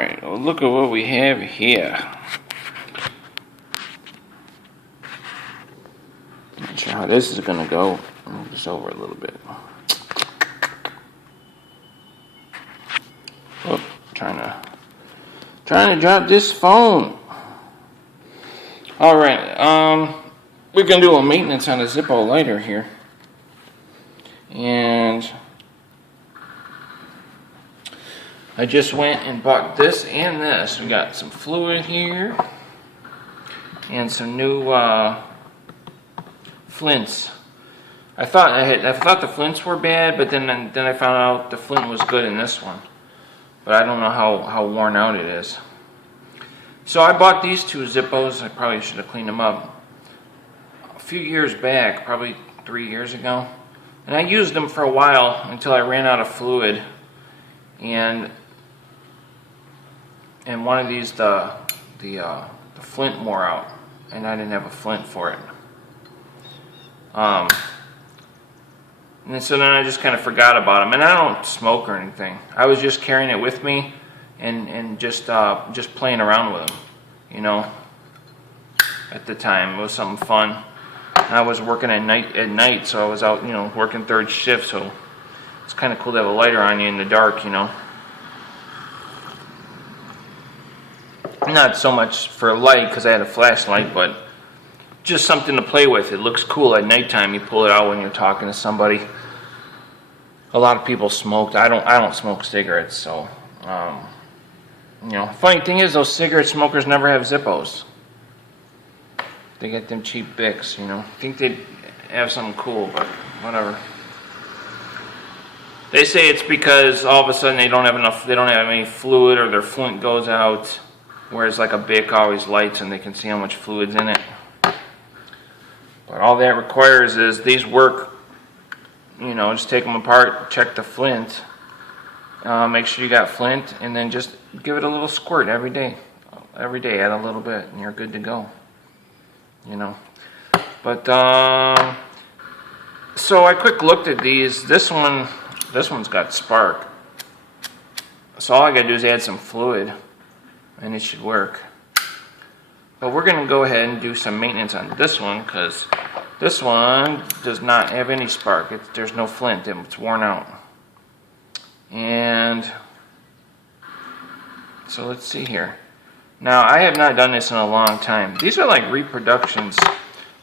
Alright, well, look at what we have here. Not sure how this is gonna go. Move this over a little bit. Oh, trying to drop this phone. Alright, we're gonna do a maintenance on a Zippo lighter here. And I just went and bought this and this. We got some fluid here and some new flints. I thought the flints were bad, but then I found out the flint was good in this one. But I don't know how worn out it is. So I bought these two Zippos. I probably should have cleaned them up a few years back, probably 3 years ago. And I used them for a while until I ran out of fluid. And one of these, the flint wore out, and I didn't have a flint for it. And so then I just kind of forgot about them. And I don't smoke or anything. I was just carrying it with me and just playing around with them, you know. At the time, it was something fun. And I was working at night, so I was out, you know, working third shift. So it's kind of cool to have a lighter on you in the dark, you know. Not so much for light because I had a flashlight, but just something to play with. It looks cool at nighttime. You pull it out when you're talking to somebody. A lot of people smoked. I don't smoke cigarettes, so you know. Funny thing is, those cigarette smokers never have Zippos. They get them cheap Bics, you know. I think they'd have something cool, but whatever. They say it's because all of a sudden they don't have any fluid, or their flint goes out, whereas like a Bic always lights and they can see how much fluid's in it. But all that requires is these work, you know, just take them apart, check the flint, make sure you got flint, and then just give it a little squirt every day. Every day, add a little bit, and you're good to go. You know. But, so I quick looked at these. This one's got spark. So all I gotta do is add some fluid, and it should work. But we're going to go ahead and do some maintenance on this one, because this one does not have any spark. There's no flint. It's worn out. And so let's see here. Now, I have not done this in a long time. These are like reproductions.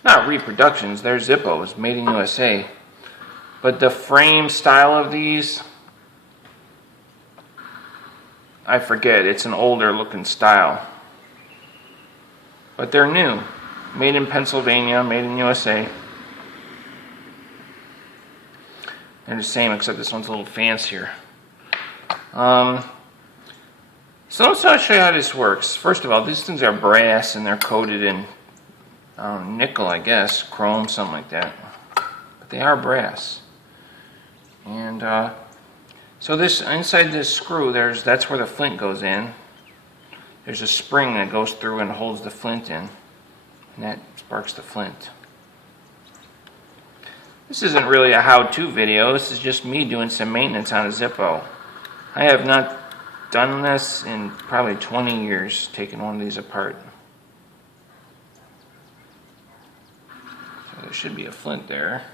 Not reproductions. They're Zippos, made in USA. But the frame style of these, I forget. It's an older looking style. But they're new. Made in Pennsylvania, made in USA. They're the same, except this one's a little fancier. So let's show you how this works. First of all, these things are brass and they're coated in nickel, I guess, chrome, something like that. But they are brass. And so this inside this screw, that's where the flint goes in. There's a spring that goes through and holds the flint in, and that sparks the flint. This isn't really a how-to video. This is just me doing some maintenance on a Zippo. I have not done this in probably 20 years, taking one of these apart. So there should be a flint there.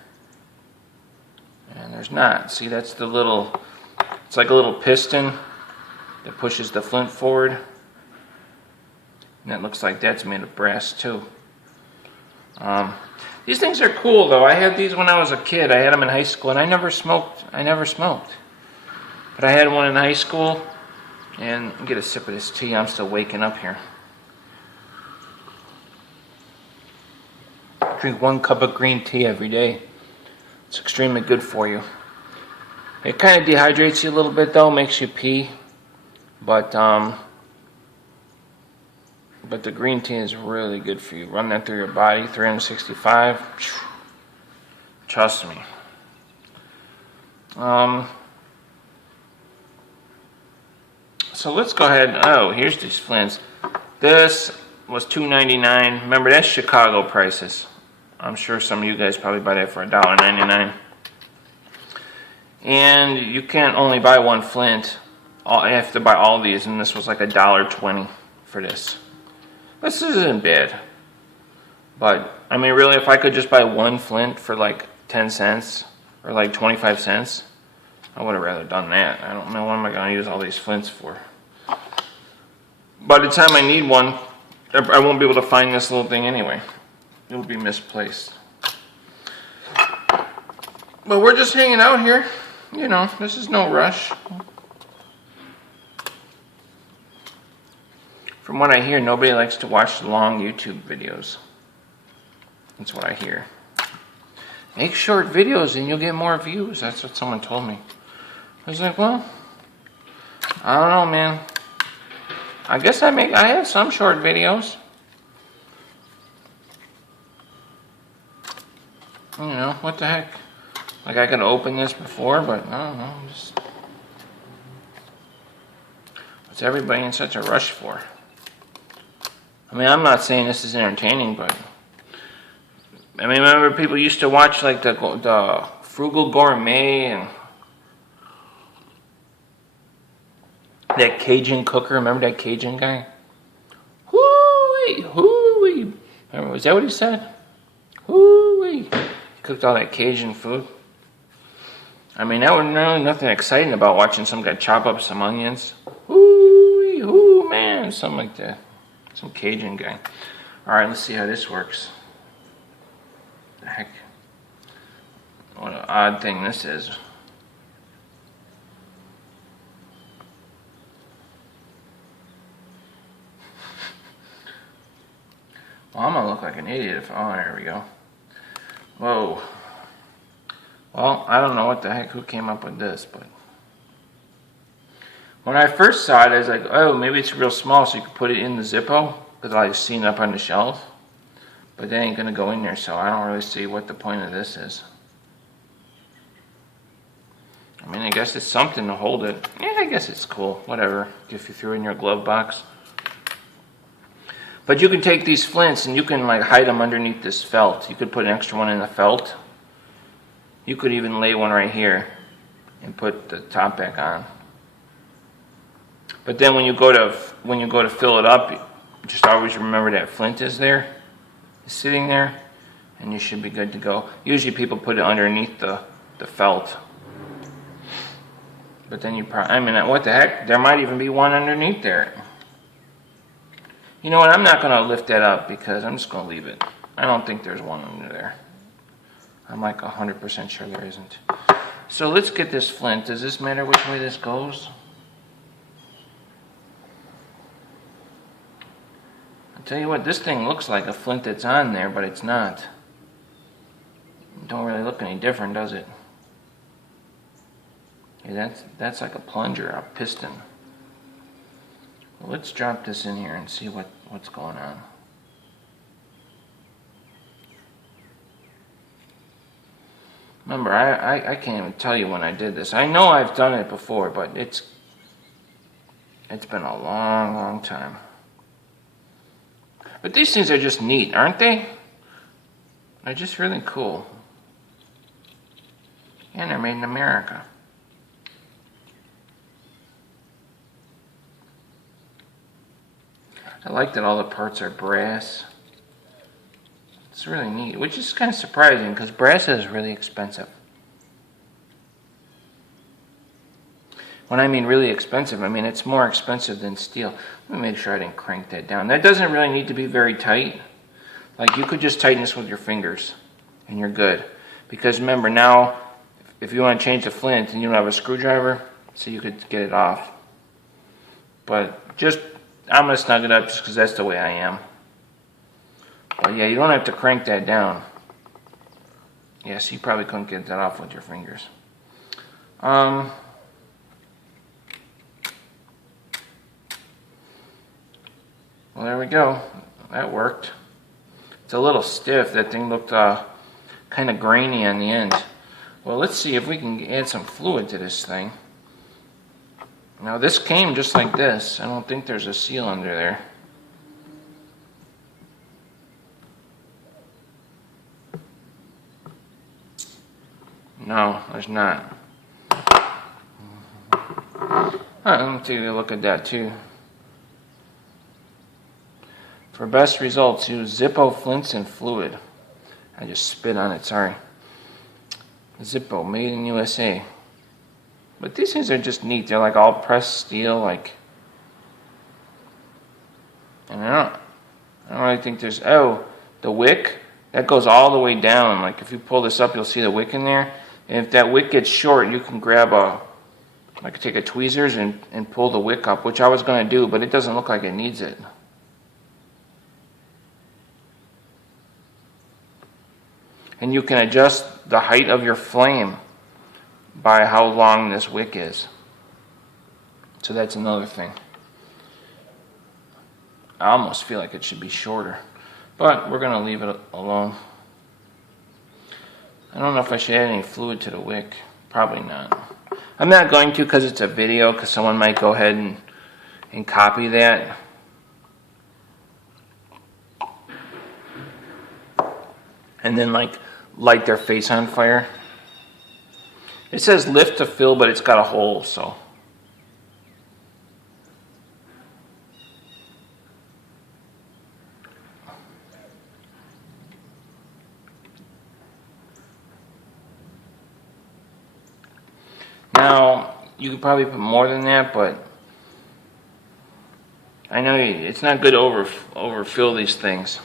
And there's not. See, that's the little, it's like a little piston that pushes the flint forward. And it looks like that's made of brass too. These things are cool though. I had these when I was a kid. I had them in high school, and I never smoked. But I had one in high school, and get a sip of this tea. I'm still waking up here. Drink 1 cup of green tea every day. It's extremely good for you. It kind of dehydrates you a little bit though, makes you pee. But the green tea is really good for you. Run that through your body, 365. Trust me. So let's go ahead. Oh, here's these flints. This was $2.99. Remember, that's Chicago prices. I'm sure some of you guys probably buy that for $1.99. And you can't only buy one flint. I have to buy all these, and this was like $1.20 for this. This isn't bad. But, I mean, really, if I could just buy one flint for like 10 cents or like 25 cents, I would have rather done that. I don't know what am I going to use all these flints for. By the time I need one, I won't be able to find this little thing anyway. It will be misplaced. But we're just hanging out here. You know, this is no rush. From what I hear, nobody likes to watch long YouTube videos. That's what I hear. Make short videos and you'll get more views. That's what someone told me. I was like, well, I don't know, man. I guess I have some short videos. You know, what the heck? Like I could open this before, but I don't know. What's everybody in such a rush for? I mean, I'm not saying this is entertaining, but I mean, remember people used to watch like the Frugal Gourmet and that Cajun cooker. Remember that Cajun guy? Hoo-wee, hoo-wee. Remember, was that what he said? Hoo-wee. He cooked all that Cajun food. I mean, that was really nothing exciting about watching some guy chop up some onions. Hoo-wee, hoo, man, something like that. Some Cajun guy. All right, let's see how this works. The heck? What an odd thing this is. Well, I'm gonna look like an idiot if. Oh, there we go. Whoa. Well, I don't know what the heck, who came up with this, but when I first saw it, I was like, oh, maybe it's real small, so you could put it in the Zippo, because I was seeing it up on the shelf. But that ain't gonna go in there, so I don't really see what the point of this is. I mean, I guess it's something to hold it. Yeah, I guess it's cool. Whatever. If you threw it in your glove box. But you can take these flints and you can like hide them underneath this felt. You could put an extra one in the felt. You could even lay one right here and put the top back on. But then when you go to fill it up, just always remember that flint is there, it's sitting there, and you should be good to go. Usually people put it underneath the felt. But then you probably, I mean, what the heck? There might even be one underneath there. You know what? I'm not going to lift that up because I'm just going to leave it. I don't think there's one under there. I'm like 100% sure there isn't. So let's get this flint. Does this matter which way this goes? I'll tell you what, this thing looks like a flint that's on there, but it's not. It don't really look any different, does it? Yeah, that's like a plunger, a piston. Well, let's drop this in here and see what's going on. Remember, I can't even tell you when I did this. I know I've done it before, but it's been a long, long time. But these things are just neat, aren't they? They're just really cool. And they're made in America. I like that all the parts are brass. It's really neat, which is kind of surprising because brass is really expensive. When I mean really expensive, I mean it's more expensive than steel. Let me make sure I didn't crank that down. That doesn't really need to be very tight. Like you could just tighten this with your fingers and you're good. Because remember now, if you want to change the flint and you don't have a screwdriver, so you could get it off. But just, I'm going to snug it up just because that's the way I am. But yeah, you don't have to crank that down. Yeah, so you probably couldn't get that off with your fingers. Well, there we go. That worked. It's a little stiff. That thing looked kind of grainy on the end. Well, let's see if we can add some fluid to this thing. Now, this came just like this. I don't think there's a seal under there. No, there's not. Alright, let me take a look at that too. For best results, use Zippo flints and fluid. I just spit on it, sorry. Zippo, made in USA. But these things are just neat. They're like all pressed steel, like. And I don't really think there's. Oh, the wick that goes all the way down. Like if you pull this up, you'll see the wick in there. And if that wick gets short, you can grab like take a tweezers and pull the wick up, which I was going to do, but it doesn't look like it needs it. And you can adjust the height of your flame by how long this wick is. So that's another thing. I almost feel like it should be shorter, but we're going to leave it alone. I don't know if I should add any fluid to the wick. Probably not. I'm not going to because it's a video, because someone might go ahead and copy that. And then like light their face on fire. It says lift to fill, but it's got a hole, so. Now, you could probably put more than that, but I know it's not good to overfill these things.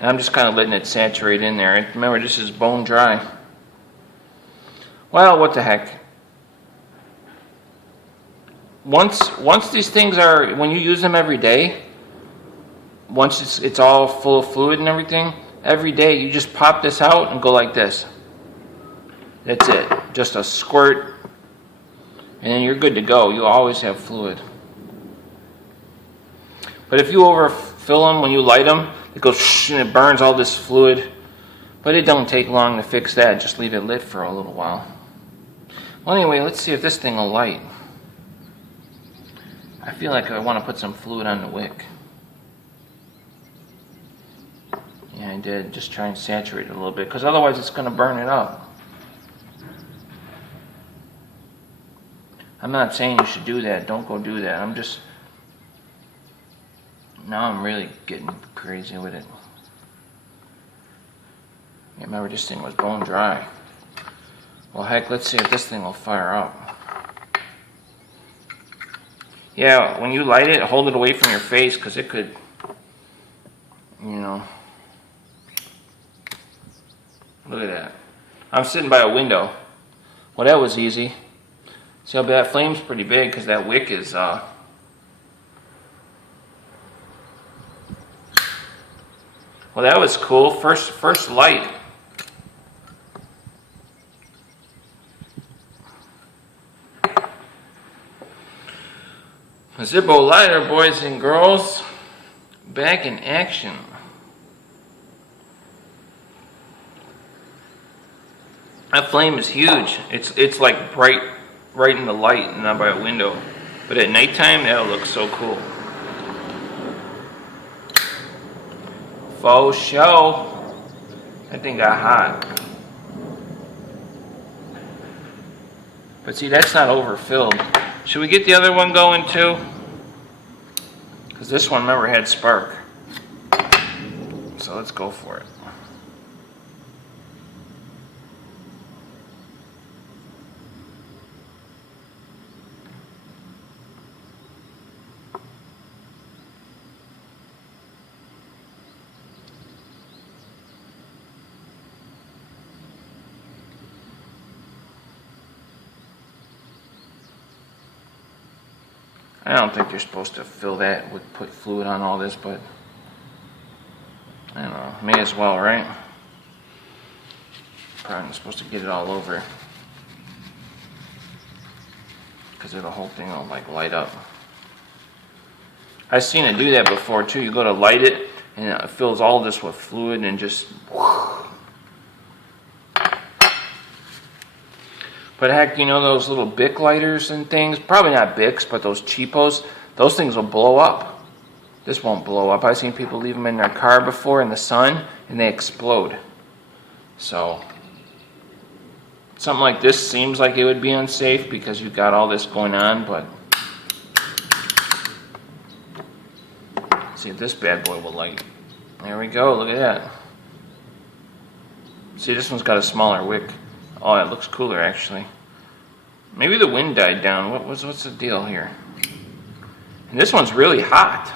And I'm just kind of letting it saturate in there. And remember, this is bone dry. Well, what the heck. Once these things are, when you use them every day, once it's all full of fluid and everything, every day you just pop this out and go like this. That's it. Just a squirt, and then you're good to go. You'll always have fluid. But if you overfill them when you light them, it goes shh, and it burns all this fluid. But it don't take long to fix that. Just leave it lit for a little while. Well, anyway, let's see if this thing will light. I feel like I want to put some fluid on the wick. Yeah, I did. Just try and saturate it a little bit, because otherwise it's going to burn it up. I'm not saying you should do that. Don't go do that. Now I'm really getting crazy with it. Yeah, remember, this thing was bone dry. Well, heck, let's see if this thing will fire up. Yeah, when you light it, hold it away from your face, because it could, you know. Look at that. I'm sitting by a window. Well, that was easy. See how that flame's pretty big, because that wick is, well, that was cool. First light. A Zippo lighter, boys and girls. Back in action. That flame is huge. It's like bright in the light and not by a window. But at nighttime, that'll look so cool. Faux show. That thing got hot. But see, that's not overfilled. Should we get the other one going too? Because this one, remember, had spark. So let's go for it. I don't think you're supposed to fill that with put fluid on all this, but I don't know, may as well, right? Probably not supposed to get it all over, because the whole thing will like light up. I've seen it do that before too. You go to light it and it fills all this with fluid and just whoosh. But heck, you know those little Bic lighters and things? Probably not Bics, but those cheapos, those things will blow up. This won't blow up. I've seen people leave them in their car before in the sun, and they explode. So, Something like this seems like it would be unsafe because you've got all this going on, but let's see if this bad boy will light. There we go, look at that. See, this one's got a smaller wick. Oh, it looks cooler actually. Maybe the wind died down. What's the deal here? And this one's really hot.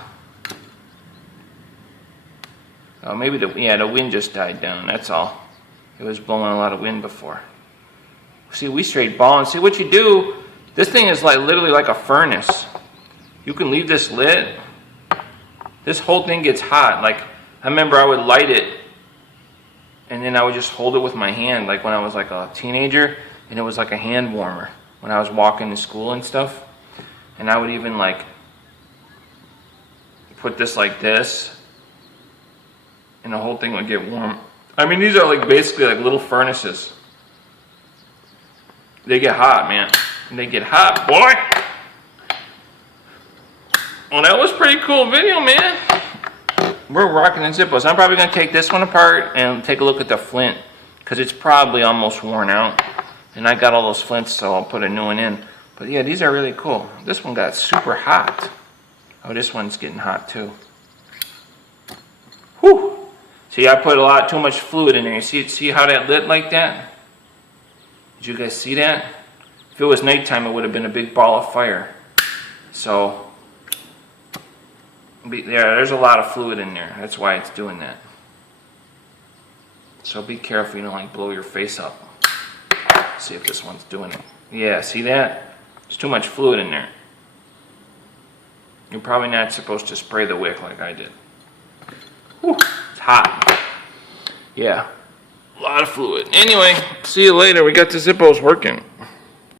Oh, maybe the wind just died down, that's all. It was blowing a lot of wind before. See, we straight balling. See what you do, this thing is like literally like a furnace. You can leave this lit. This whole thing gets hot. Like, I remember I would light it and then I would just hold it with my hand, like when I was like a teenager, and it was like a hand warmer when I was walking to school and stuff. And I would even like put this like this, and the whole thing would get warm. I mean, these are like basically like little furnaces. They get hot, man. They get hot, boy. Well, that was a pretty cool video, man. We're rocking the Zippos. I'm probably going to take this one apart and take a look at the flint, because it's probably almost worn out. And I got all those flints, so I'll put a new one in. But yeah, these are really cool. This one got super hot. Oh, this one's getting hot too. Whew. See, I put too much fluid in there. You see how that lit like that? Did you guys see that? If it was nighttime, it would have been a big ball of fire. So, there's a lot of fluid in there. That's why it's doing that. So be careful you don't like blow your face up. See if this one's doing it. Yeah, see that? There's too much fluid in there. You're probably not supposed to spray the wick like I did. Whew, it's hot. Yeah, a lot of fluid. Anyway, see you later. We got the Zippos working.